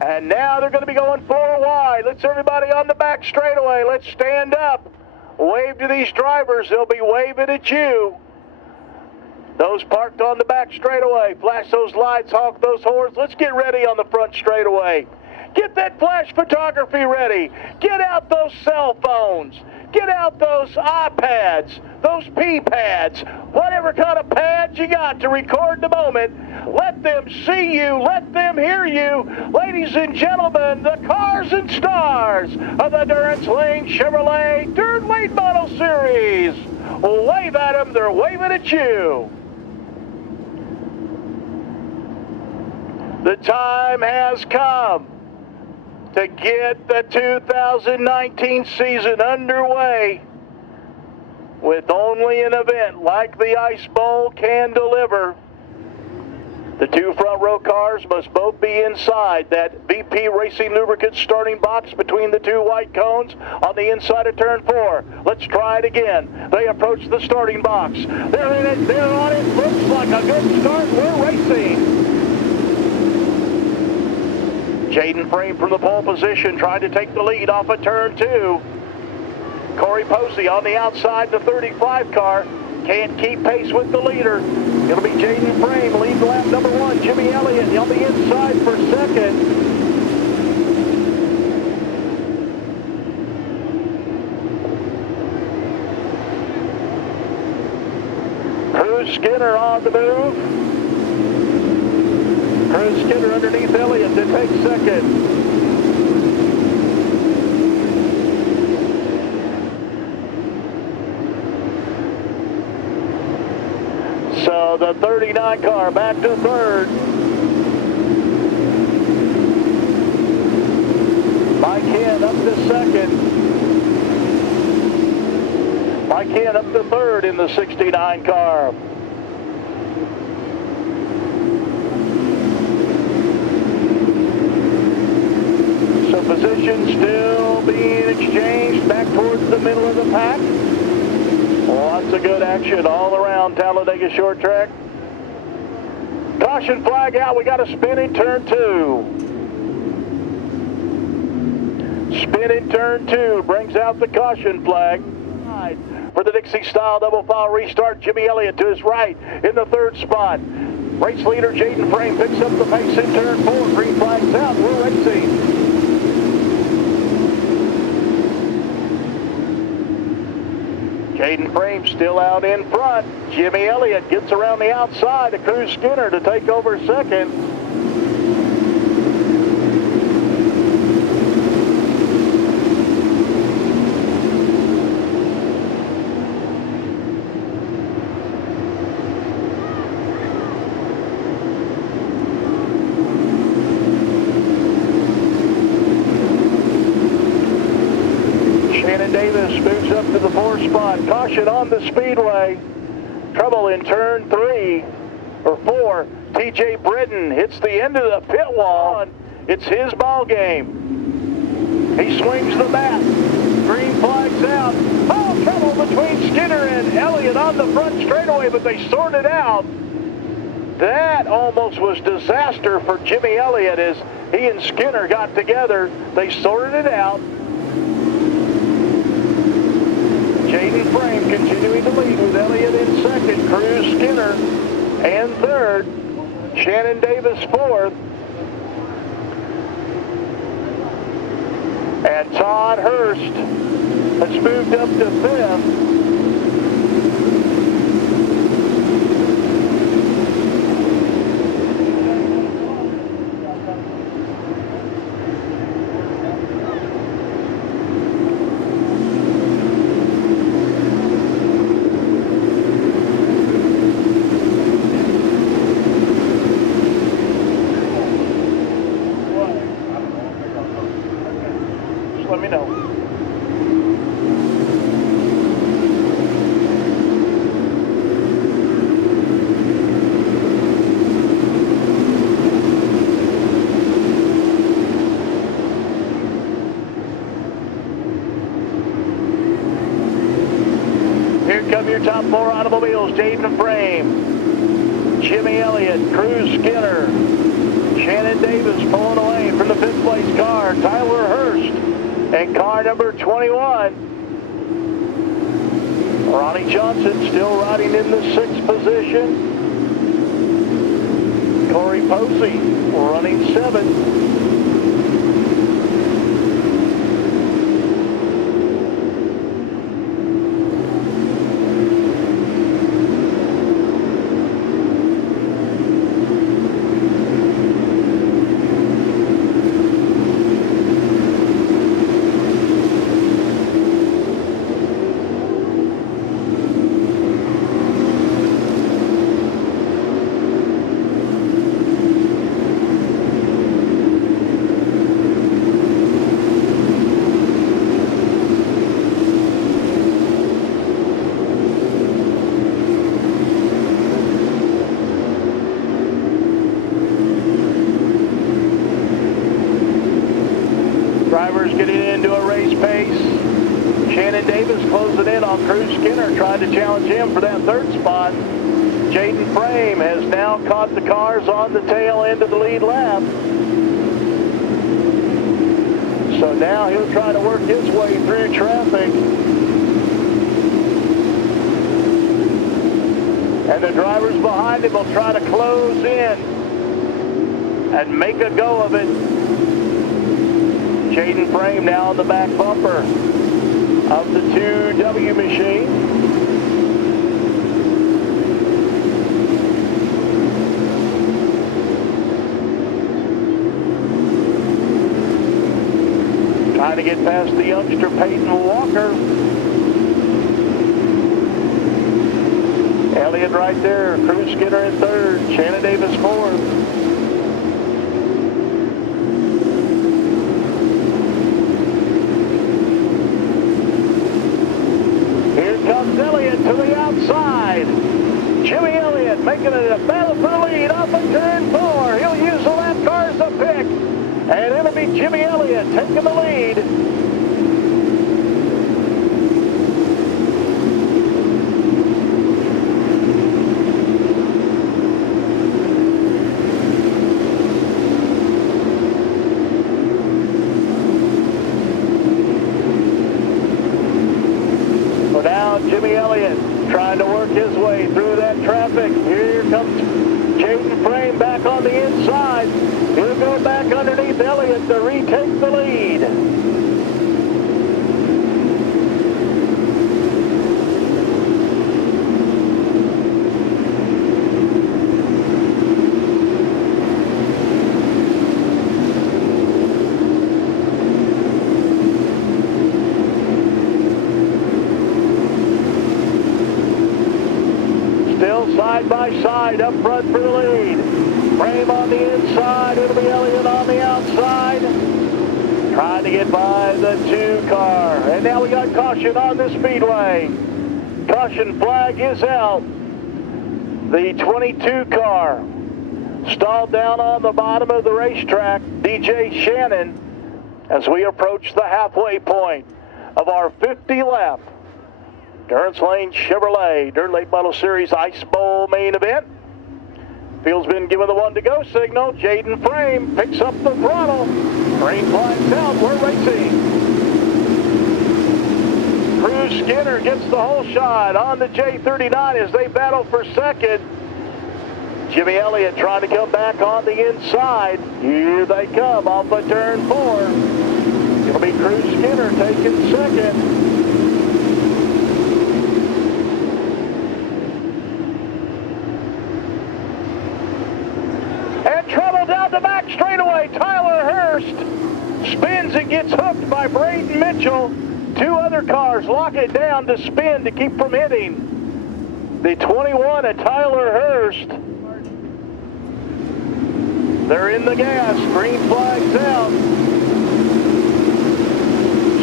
And now they're going to be going 4 wide. Let's everybody on the back straightaway. Let's stand up. Wave to these drivers. They'll be waving at you. Those parked on the back straightaway. Flash those lights, honk those horns. Let's get ready on the front straightaway. Get that flash photography ready. Get out those cell phones. Get out those iPads, those P-pads, whatever kind of pads you got to record the moment. Let them see you. Let them hear you. Ladies and gentlemen, the cars and stars of the Durrence Layne Chevrolet Dirt Late Model Series. Wave at them. They're waving at you. The time has come to get the 2019 season underway with only an event like the Ice Bowl can deliver. The 2 front row cars must both be inside that VP Racing Lubricants starting box between the 2 white cones on the inside of turn 4. Let's try it again. They approach the starting box. They're in it. They're on it. Looks like a good start. We're racing. Jaden Frame from the pole position, trying to take the lead off of turn 2. Corey Posey on the outside, the 35 car. Can't keep pace with the leader. It'll be Jaden Frame, lead lap number 1. Jimmy Elliott on the inside for second. Cruz Skinner on the move. Cruz Skinner underneath Elliott to take second. So the 39 car back to third. Mike Hen up to second. Mike Hen up to third in the 69 car. Position still being exchanged back towards the middle of the pack. Lots of good action all around Talladega Short Track. Caution flag out. We got a spin in turn 2. Spin in turn 2 brings out the caution flag. For the Dixie Style double file restart, Jimmy Elliott to his right in the 3rd spot. Race leader Jaden Frame picks up the pace in turn 4. Green flags out. We're racing. Jaden Frame still out in front. Jimmy Elliott gets around the outside to Cruz Skinner to take over second. Davis moves up to the 4th spot. Caution on the speedway. Trouble in turn 3 or 4. TJ Britton hits the end of the pit wall. It's his ball game. He swings the bat. Green flags out. Oh, trouble between Skinner and Elliott on the front straightaway, but they sorted out. That almost was disaster for Jimmy Elliott as he and Skinner got together. They sorted it out. Jaden Frame continuing to lead with Elliott in second, Cruz Skinner and third, Shannon Davis fourth, and Todd Hurst has moved up to fifth. Let me know. Here come your top 4 automobiles. Jaden Frame, Jimmy Elliott, Cruz Skinner, Shannon Davis pulling away from the 5th And car number 21, Ronnie Johnson, still riding in the 6th position. Corey Posey running 7th. Drivers getting into a race pace. Shannon Davis closing in on Cruz Skinner, trying to challenge him for that 3rd spot. Jaden Frame has now caught the cars on the tail end of the lead lap. So now he'll try to work his way through traffic. And the drivers behind him will try to close in and make a go of it. Jaden Frame now on the back bumper of the 2W machine. Trying to get past the youngster Peyton Walker. Elliott right there, Cruz Skinner in 3rd, Shannon Davis 4th. Elliott to the outside. Jimmy Elliott making it a battle for the lead off of turn 4. He'll use the lap car as a pick. And it'll be Jimmy Elliott taking the lead. Jimmy Elliott trying to work his way through that traffic. Here comes Jaden Frame back on the inside. He'll go back underneath Elliott to retake the lead. Side by side, up front for the lead. Frame on the inside, it'll be Elliott on the outside. Trying to get by the 2 car. And now we got caution on the speedway. Caution flag is out. The 22 car stalled down on the bottom of the racetrack. DJ Shannon, as we approach the halfway point of our 50 lap Durrence Layne Chevrolet Dirt Late Model Series Ice Bowl main event. Field's been given the 1-to-go signal. Jaden Frame picks up the throttle. Green flags out. We're racing. Cruz Skinner gets the whole shot on the J39 as they battle for 2nd. Jimmy Elliott trying to come back on the inside. Here they come off of turn 4. It'll be Cruz Skinner taking 2nd. Down the back straightaway, Tyler Hurst spins and gets hooked by Braden Mitchell. 2 other cars lock it down to spin to keep from hitting. The 21 at Tyler Hurst. They're in the gas, green flags out.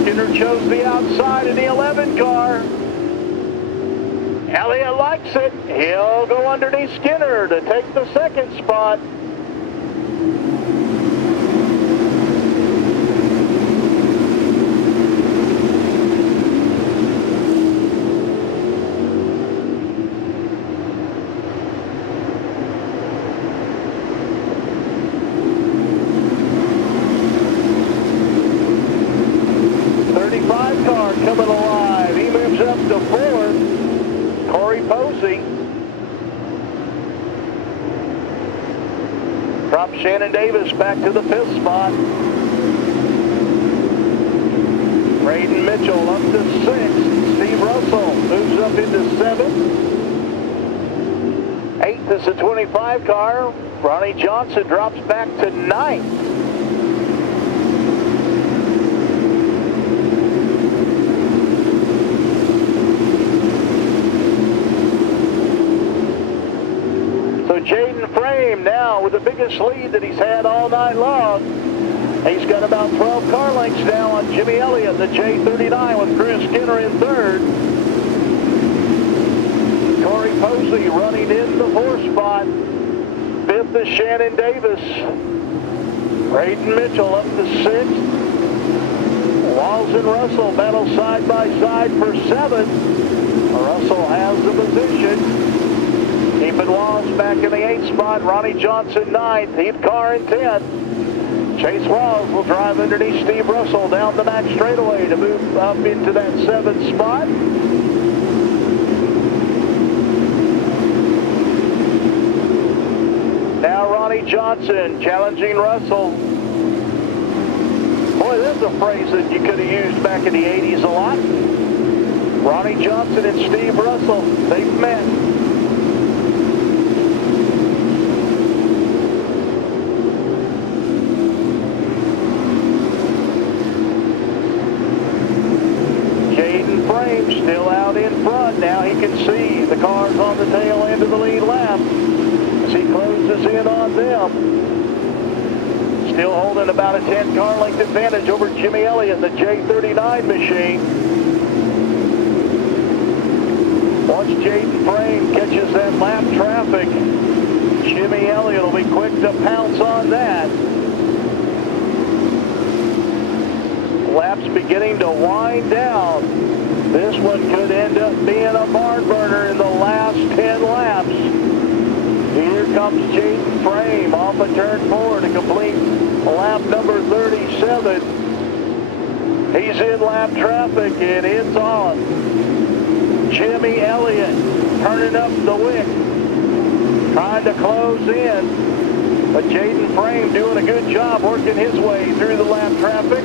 Skinner chose the outside in the 11 car. Elliott likes it. He'll go underneath Skinner to take the 2nd spot. Shannon Davis back to the 5th spot. Braden Mitchell up to 6th. Steve Russell moves up into 7th. 8th is the 25 car. Ronnie Johnson drops back to 9th. So Jaden Frame now with the biggest lead that he's had all night long. He's got about 12 car lengths now on Jimmy Elliott, the J39 with Cruz Skinner in 3rd. Corey Posey running in the 4th spot. 5th is Shannon Davis. Braden Mitchell up to 6th. Walls and Russell battle side by side for 7th. Russell has the position. Keeping Walls back in the 8th spot. Ronnie Johnson 9th. Heath Carr in 10th. Chase Walls will drive underneath Steve Russell down the back straightaway to move up into that 7th spot. Now Ronnie Johnson challenging Russell. Boy, there's a phrase that you could have used back in the 80s a lot. Ronnie Johnson and Steve Russell, they've met. Still out in front. Now he can see the cars on the tail end of the lead lap as he closes in on them. Still holding about a 10 car length advantage over Jimmy Elliott, the J39 machine. Once Jaden Frame catches that lap traffic, Jimmy Elliott will be quick to pounce on that. Laps beginning to wind down. This one could end up being a barn burner in the last 10 laps. Here comes Jaden Frame off of turn 4 to complete lap number 37. He's in lap traffic and it's on. Jimmy Elliott turning up the wick, trying to close in. But Jaden Frame doing a good job working his way through the lap traffic.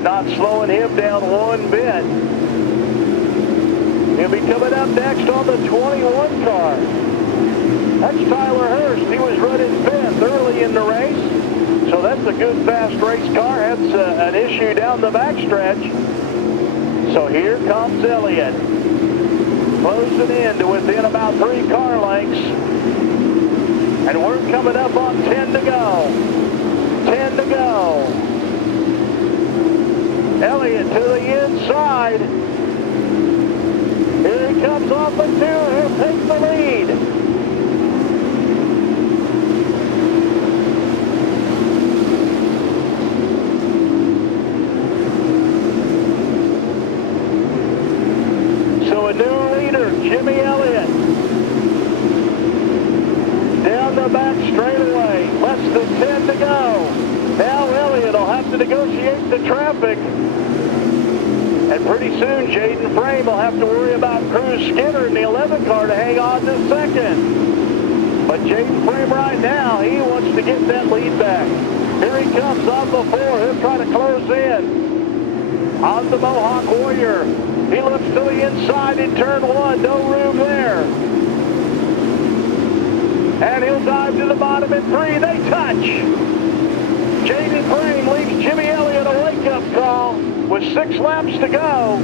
Not slowing him down one bit. He'll be coming up next on the 21 car. That's Tyler Hurst. He was running 5th early in the race. So that's a good fast race car. That's an issue down the backstretch. So here comes Elliott. Closing in to within about 3 car lengths. And we're coming up on 10 to go. 10 to go. Elliott to the inside. Here he comes off of 2. He'll take the lead. So a new leader, Jimmy Elliott. Down the back straightaway. Less than 10 to go. Now Elliott will have to negotiate the traffic. And pretty soon, Jaden Frame will have to worry about Cruz Skinner in the 11 car to hang on to 2nd. But Jaden Frame right now, he wants to get that lead back. Here he comes on the 4. He'll try to close in. On the Mohawk Warrior. He looks to the inside in turn 1. No room there. And he'll dive to the bottom in 3. They touch. Jaden Frame leaves Jimmy Elliott a wake-up call with 6 laps to go.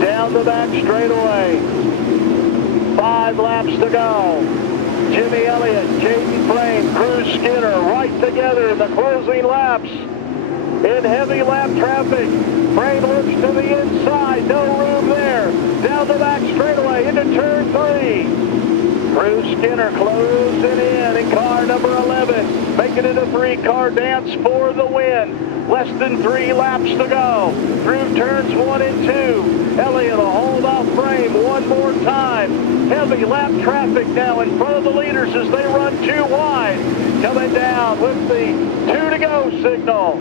Down the back straightaway. 5 laps to go. Jimmy Elliott, Jaden Frame, Cruz Skinner right together in the closing laps. In heavy lap traffic. Frame looks to the inside. No room there. Down the back straightaway into turn 3. Cruz Skinner closing in car number number 11, making it a three-car dance for the win. Less than 3 laps to go. Through turns 1 and 2. Elliott will hold off frame one more time. Heavy lap traffic now in front of the leaders as they run 2 wide. Coming down with the 2 to go signal.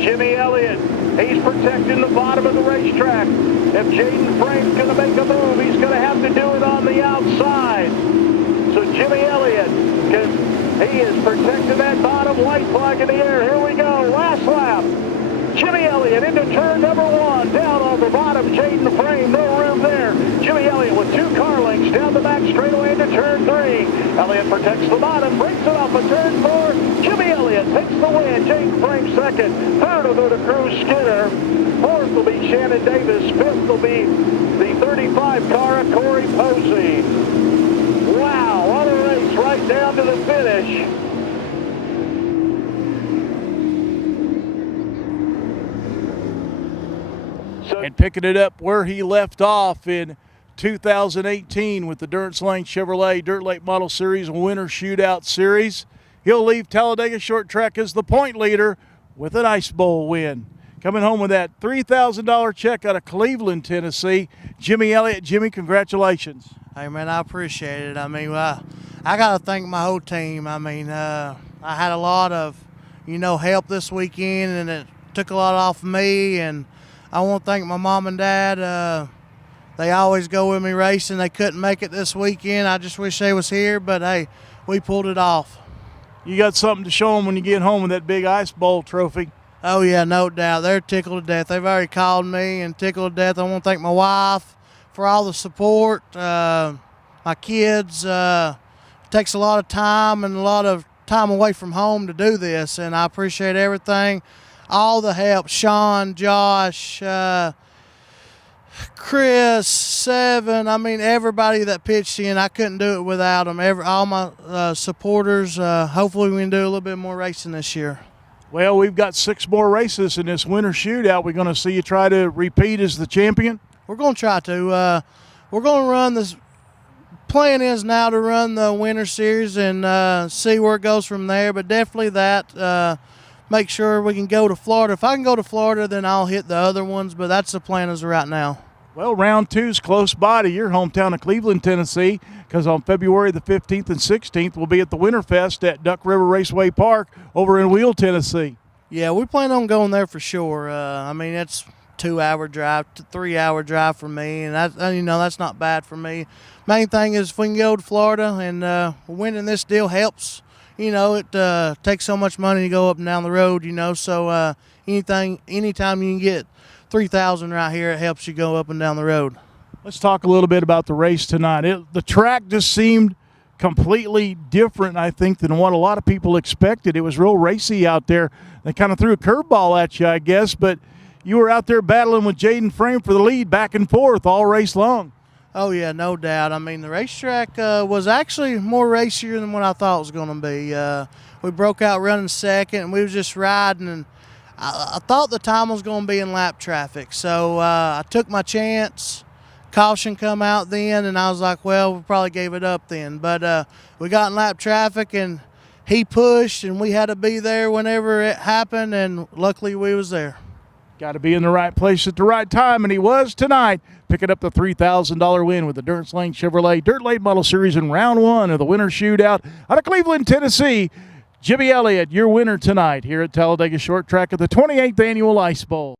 Jimmy Elliott, he's protecting the bottom of the racetrack. If Jaden Frame's going to make a move, he's going to have to do it on the outside. So Jimmy Elliott, he is protecting that bottom, white flag in the air. Here we go, last lap. Jimmy Elliott into turn number 1, down on the bottom, Jaden Frame, no room there. Jimmy Elliott with 2 car lengths down the back straightaway into turn 3. Elliott protects the bottom, breaks it off at turn 4. Jimmy Elliott takes the win, Jaden Frame second. Third will go to Cruz Skinner. Fourth will be Shannon Davis. Fifth will be the 35 car of Corey Posey. Wow, what a race right down to the finish. And picking it up where he left off in 2018 with the Durrence Layne Chevrolet Dirt Late Model Series Winter Shootout Series. He'll leave Talladega Short Track as the point leader with an Ice Bowl win. Coming home with that $3,000 check out of Cleveland, Tennessee, Jimmy Elliott. Jimmy, congratulations. Hey, man, I appreciate it. I mean, I got to thank my whole team. I mean, I had a lot of, help this weekend, and it took a lot off of me. And I want to thank my mom and dad. They always go with me racing. They couldn't make it this weekend. I just wish they was here, but, hey, we pulled it off. You got something to show them when you get home with that big Ice Bowl trophy. Oh, yeah, no doubt. They're tickled to death. They've already called me and tickled to death. I want to thank my wife for all the support. My kids, it takes a lot of time and a lot of time away from home to do this, and I appreciate everything. All the help, Sean, Josh, Chris, Seven, I mean, everybody that pitched in, I couldn't do it without them. All my supporters, hopefully we can do a little bit more racing this year. Well, we've got 6 more races in this winter shootout. We're going to see you try to repeat as the champion. We're going to try to. We're going to run this. Plan is now to run the winter series and see where it goes from there. But definitely that. Make sure we can go to Florida. If I can go to Florida, then I'll hit the other ones. But that's the plan as of right now. Well, round 2's close by to your hometown of Cleveland, Tennessee, because on February the 15th and 16th, we'll be at the Winterfest at Duck River Raceway Park over in Wheel, Tennessee. Yeah, we plan on going there for sure. I mean, it's 2-hour drive, 3-hour drive for me, and that's not bad for me. Main thing is if we can go to Florida and winning this deal helps. It takes so much money to go up and down the road. So anytime you can get $3,000 right here, it helps you go up and down the road. Let's talk a little bit about the race tonight. The track just seemed completely different, I think, than what a lot of people expected. It was real racy out there. They kind of threw a curveball at you, I guess, but you were out there battling with Jaden Frame for the lead back and forth all race long. Oh, yeah, no doubt. I mean, the racetrack was actually more racier than what I thought it was going to be. We broke out running second, and we was just riding, and I thought the time was going to be in lap traffic. So I took my chance. Caution come out then, and I was like, well, we probably gave it up then. But we got in lap traffic, and he pushed, and we had to be there whenever it happened, and luckily we was there. Got to be in the right place at the right time, and he was tonight, picking up the $3,000 win with the Durrence Layne Chevrolet Dirt Late Model Series in round 1 of the Winter Shootout out of Cleveland, Tennessee. Jimmy Elliott, your winner tonight here at Talladega Short Track of the 28th Annual Ice Bowl.